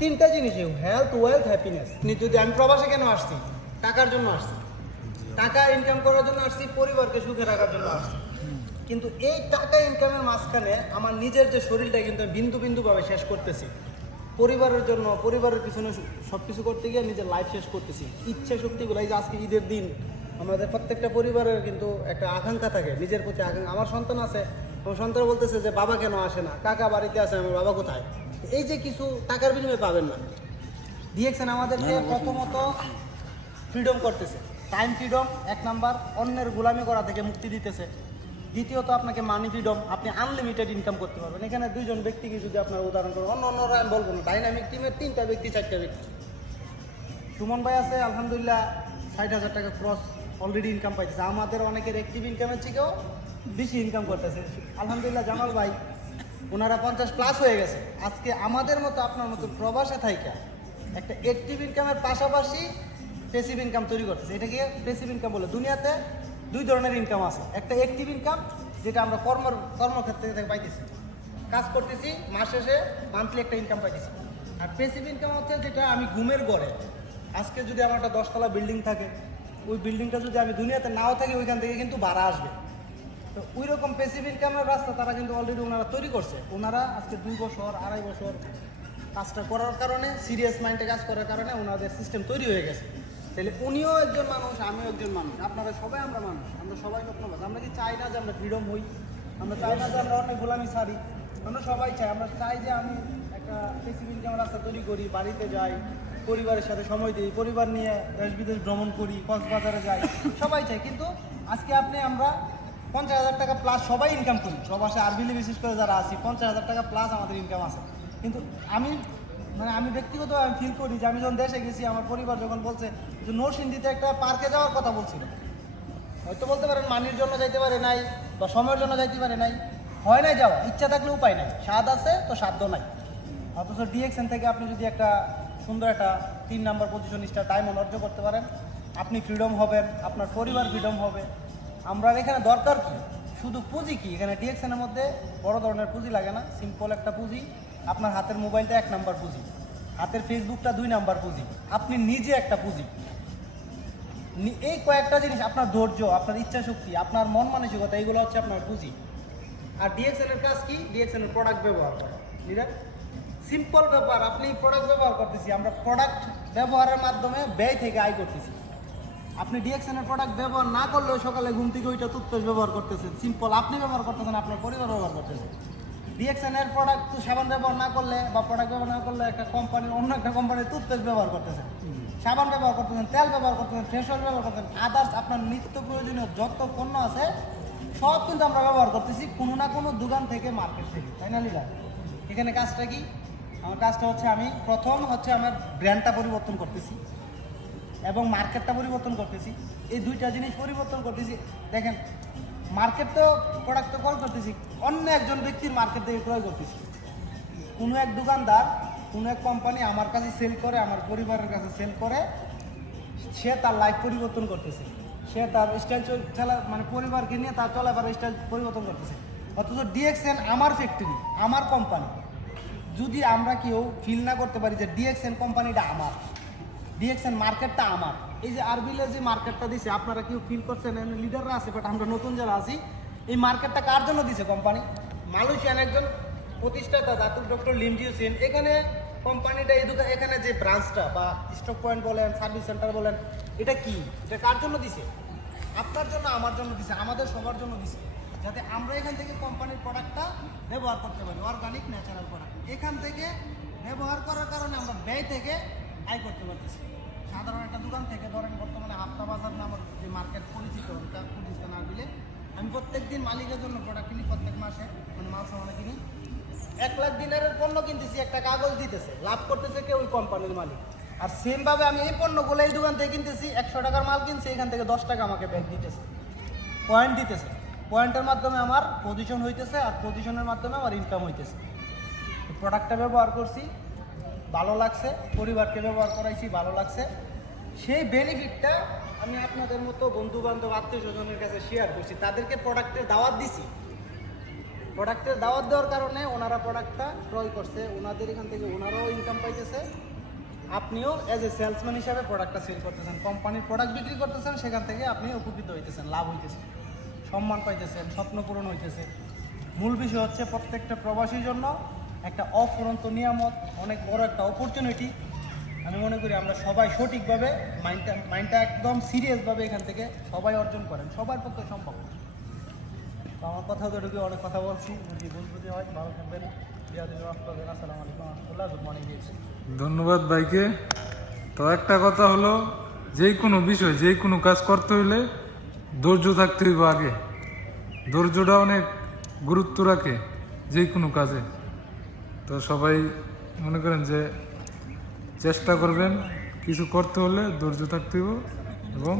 তিনটা জিনিসই, health, wealth, happiness. যদি আমি প্রবাসে কেন আসছি? টাকার জন্য আসছি, টাকা ইনকাম করার জন্য আসছি, পরিবারকে সুখে রাখার জন্য আসছি। কিন্তু এই টাকা ইনকামের মাঝখানে আমার নিজের যে শরীরটা কিন্তু বিন্দু বিন্দুভাবে শেষ করতেছি পরিবারের জন্য, পরিবারের পিছনে সব কিছু করতে গিয়ে নিজের লাইফ শেষ করতেছি। ইচ্ছা শক্তিগুলো, এই যে আজকে ঈদের দিন আমাদের প্রত্যেকটা পরিবারের কিন্তু একটা আকাঙ্ক্ষা থাকে নিজের প্রতি আকাঙ্ক্ষা। আমার সন্তান আছে, আমার সন্তান বলতেছে যে বাবা কেন আসে না, কাকা বাড়িতে আছে, আমার বাবা কোথায়? এই যে কিছু টাকার বিনিময়ে পাবেন না। ডিএক্সএন আমাদেরকে প্রথমত ফ্রিডম করতেছে, টাইম ফ্রিডম 1 নাম্বার, অন্যের গোলামি করা থেকে মুক্তি দিতেছে। দ্বিতীয়ত আপনাকে মানি ফ্রিডম, আপনি আনলিমিটেড ইনকাম করতে পারবেন। এখানে 2 জন ব্যক্তিকে যদি আপনার উদাহরণ করেন, অন্যরা আমি বলবো না, ডাইনামিক টিমের 3টা ব্যক্তি 4টা ব্যক্তি। সুমন ভাই আছে আলহামদুলিল্লাহ 60,000 টাকা ক্রস অলরেডি ইনকাম পাইতেছে। আমাদের অনেকের অ্যাক্টিভ ইনকামের থেকেও বেশি ইনকাম করতেছে আলহামদুলিল্লাহ। জামাল ভাই ওনারা 50+ হয়ে গেছে। আজকে আমাদের মতো আপনার মতো প্রবাসে থাইকা একটা অ্যাক্টিভ ইনকামের পাশাপাশি প্যাসিভ ইনকাম তৈরি করতেছে। এটাকে প্যাসিভ ইনকাম বলে। দুনিয়াতে 2 ধরনের ইনকাম আছে, একটা অ্যাক্টিভ ইনকাম যেটা আমরা কর্মক্ষেত্রে থেকে পাইতেছি, কাজ করতেছি, মাস শেষে মান্থলি একটা ইনকাম পাইতেছি। আর প্যাসিভ ইনকাম হচ্ছে যেটা আমি ঘুমের ঘরে, আজকে যদি আমার একটা 10 তলা বিল্ডিং থাকে, ওই বিল্ডিংটা যদি আমি দুনিয়াতে নাও থাকি, ওইখান থেকে কিন্তু ভাড়া আসবে। তো ওই রকম প্যাসিভ ইনকামের রাস্তা তারা কিন্তু অলরেডি ওনারা তৈরি করছে। ওনারা আজকে 2 বছর 2.5 বছর কাজটা করার কারণে, সিরিয়াস মাইন্ডে কাজ করার কারণে ওনাদের সিস্টেম তৈরি হয়ে গেছে। তাহলে উনিও একজন মানুষ, আমিও একজন মানুষ, আপনারা সবাই আমরা মানুষ, আমরা সবাই স্বপ্নবাজ। আমরা কি চাই না যে আমরা ফ্রিডম হই? আমরা চাই না যে আমরা অনেক গোলামি ছাড়ি? আমরা সবাই চাই। আমরা চাই যে আমি একটা প্যাসিভ ইনকামের রাস্তা তৈরি করি, বাড়িতে যাই, পরিবারের সাথে সময় দিই, পরিবার নিয়ে দেশ বিদেশ ভ্রমণ করি, কক্সবাজারে যাই, সবাই চাই। কিন্তু আজকে আমরা 50,000 টাকা প্লাস সবাই ইনকাম করি, প্রবাসে আরবিলি বিশেষ করে যারা আছি 50,000 টাকা প্লাস আমাদের ইনকাম আছে। কিন্তু আমি ব্যক্তিগতভাবে আমি ফিল করি যে আমি যখন দেশে গেছি, আমার পরিবার যখন বলছে যে নরসিংদীতে একটা পার্কে যাওয়ার কথা বলছিল, হয়তো বলতে পারেন মানির জন্য যাইতে পারে নাই বা সময়ের জন্য যাইতে পারে নাই, হয় নাই যাওয়া, ইচ্ছা থাকলে উপায় নাই, স্বাদ আছে তো সাধ্য নাই। অথচ ডিএক্সএন থেকে আপনি যদি একটা সুন্দর একটা 3 নাম্বার পজিশন স্টার ডায়মন্ড অর্জন করতে পারেন, আপনি ফ্রিডম হবেন, আপনার পরিবার ফ্রিডম হবে। আমরা এখানে দরকার কি? শুধু পুঁজি কি? এখানে ডিএক্সএনের মধ্যে বড় ধরনের পুঁজি লাগে না, সিম্পল একটা পুঁজি। আপনার হাতের মোবাইলটা 1 নাম্বার পুঁজি, হাতের ফেসবুকটা 2 নাম্বার পুঁজি, আপনি নিজে একটা পুঁজি। এই কয়েকটা জিনিস, আপনার ধৈর্য, আপনার ইচ্ছা শক্তি, আপনার মন মানসিকতা, এইগুলো হচ্ছে আপনার পুঁজি। আর ডিএক্সএনের কাজ কি? ডিএক্সএনের প্রোডাক্ট ব্যবহার করা। সিম্পল ব্যাপার, আপনি প্রোডাক্ট ব্যবহার করতেছি, আমরা প্রোডাক্ট ব্যবহারের মাধ্যমে ব্যয় থেকে আয় করতেছি। আপনি ডিএক্সএনের প্রোডাক্ট ব্যবহার না করলেও সকালে ঘুম থেকে ওইটা টুথপেস্ট ব্যবহার করতেছেন, সিম্পল আপনি ব্যবহার করতেছেন, আপনার পরিবার ব্যবহার করতেছেন। ডিএক্সএনের প্রোডাক্ট তো সাবান ব্যবহার না করলে বা প্রোডাক্ট ব্যবহার না করলে একটা কোম্পানির, অন্য একটা কোম্পানির টুথপেস্ট ব্যবহার করতেছেন, সাবান ব্যবহার করতেছেন, তেল ব্যবহার করতেছেন, ফেস ওয়াশ ব্যবহার করতেছেন, আদার্স আপনার নিত্য প্রয়োজনীয় যত পণ্য আছে সব কিন্তু আমরা ব্যবহার করতেছি কোনো না কোনো দোকান থেকে, মার্কেট থেকে, তাই না লিডার? এখানে কাজটা কি? আমার কাজটা হচ্ছে আমি প্রথম আমার ব্র্যান্ডটা পরিবর্তন করতেছি এবং মার্কেটটা পরিবর্তন করতেছি। এই 2টা জিনিস পরিবর্তন করতেছি। দেখেন, মার্কেট তো প্রোডাক্ট তো ক্রয় করতেছি, অন্য একজন ব্যক্তির মার্কেট থেকে ক্রয় করতেছি। কোনো এক দোকানদার, কোনো এক কোম্পানি আমার কাছে সেল করে, আমার পরিবারের কাছে সেল করে, সে তার লাইফ পরিবর্তন করতেছে, সে তার স্টাইল মানে পরিবারকে নিয়ে তার চলাফেরার স্টাইল পরিবর্তন করতেছে। অথচ ডিএক্সএন আমার ফ্যাক্টরি, আমার কোম্পানি। যদি আমরা কেউ ফিল না করতে পারি যে ডিএক্সএন কোম্পানিটা আমার, ডিএক্সএন মার্কেটটা আমার, এই যে আরবিলে যে মার্কেটটা দিছে, আপনারা কেউ ফিল করছেন? লিডাররা আছে, বাট আমরা নতুন যারা আছি, এই মার্কেটটা কার জন্য দিছে কোম্পানি? মালয়েশিয়ান একজন প্রতিষ্ঠাতা Datuk doctor Lim Jio Sen. এখানে কোম্পানিটা এখানে যে ব্রাঞ্চটা বা স্টক পয়েন্ট বলেন, সার্ভিস সেন্টার বলেন, এটা কি? এটা কার জন্য দিছে? আপনার জন্য, আমার জন্য দিছে, আমাদের সবার জন্য দিছে, যাতে আমরা এখান থেকে কোম্পানির প্রোডাক্টটা ব্যবহার করতে পারি, অর্গানিক ন্যাচারাল প্রোডাক্ট। এখান থেকে ব্যবহার করার কারণে আমরা ব্যয় থেকে আয় করতে পারতেছি। সাধারণ একটা দোকান থেকে, ধরেন বর্তমানে হাফতা বাজার নামের যে মার্কেট পরিচিত, ওটা প্রতিষ্ঠা না দিলে আমি প্রত্যেক দিন মালিকের জন্য প্রোডাক্ট কিনি, প্রত্যেক মাসে মানে মাল সামানে কিনি। 1 লাখ দিনারের পণ্য কিনতেছি, একটা কাগজ দিতেছে, লাভ করতেছে কে? ওই কোম্পানির মালিক। আর সেমভাবে আমি এই পণ্যগুলো এই দোকান থেকে কিনতেছি, 100 টাকার মাল কিনছি, এখান থেকে 10 টাকা আমাকে ব্যাংক দিতেছে, পয়েন্ট দিতেছে। পয়েন্টের মাধ্যমে আমার পজিশন হইতেছে, আর পজিশনের মাধ্যমে আমার ইনকাম হইতেছে। প্রোডাক্টটা ব্যবহার করছি, ভালো লাগছে, পরিবারকে ব্যবহার করাইছি, ভালো লাগছে, সেই বেনিফিটটা আমি আপনাদের মতো বন্ধু বান্ধব, আত্মীয় স্বজনের কাছে শেয়ার করছি, তাদেরকে প্রোডাক্টের দাওয়াত দিছি। প্রোডাক্টের দাওয়াত দেওয়ার কারণে ওনারা প্রোডাক্টটা ক্রয় করছে, ওনাদের এখান থেকে ওনারাও ইনকাম পাইতেছে, আপনিও অ্যাজ এ সেলসম্যান হিসাবে প্রোডাক্টটা সেল করতেছেন, কোম্পানির প্রোডাক্ট বিক্রি করতেছেন, সেখান থেকে আপনি উপকৃত হইতেছেন, লাভ হইতেছে, সম্মান পাইতেছেন, স্বপ্ন পূরণ হইতেছে। মূল বিষয় হচ্ছে প্রত্যেকটা প্রবাসীর জন্য একটা অফুরন্ত নিয়ামত, অনেক বড় একটা অপরচুনিটি। আমি মনে করি আমরা সবাই সঠিকভাবে মাইন্ডটা একদম সিরিয়াসভাবে এখান থেকে সবাই অর্জন করেন, সবার পক্ষে সম্ভব। তো আমার কথা যেটুকু অনেক কথা বলছি, যদি ভুল বুঝে হয় ভালো থাকবেন, আসসালামু আলাইকুম রহমতুল্লাহ, গুড মর্নিং। ধন্যবাদ ভাইকে। তো একটা কথা হলো, যে কোনো বিষয় যে কোনো কাজ করতে হইলে ধৈর্য থাকতে হইব আগে। ধৈর্যটা অনেক গুরুত্ব রাখে যে কোনো কাজে। তো সবাই মনে করেন যে চেষ্টা করবেন, কিছু করতে হলে ধৈর্য থাকতে হইব এবং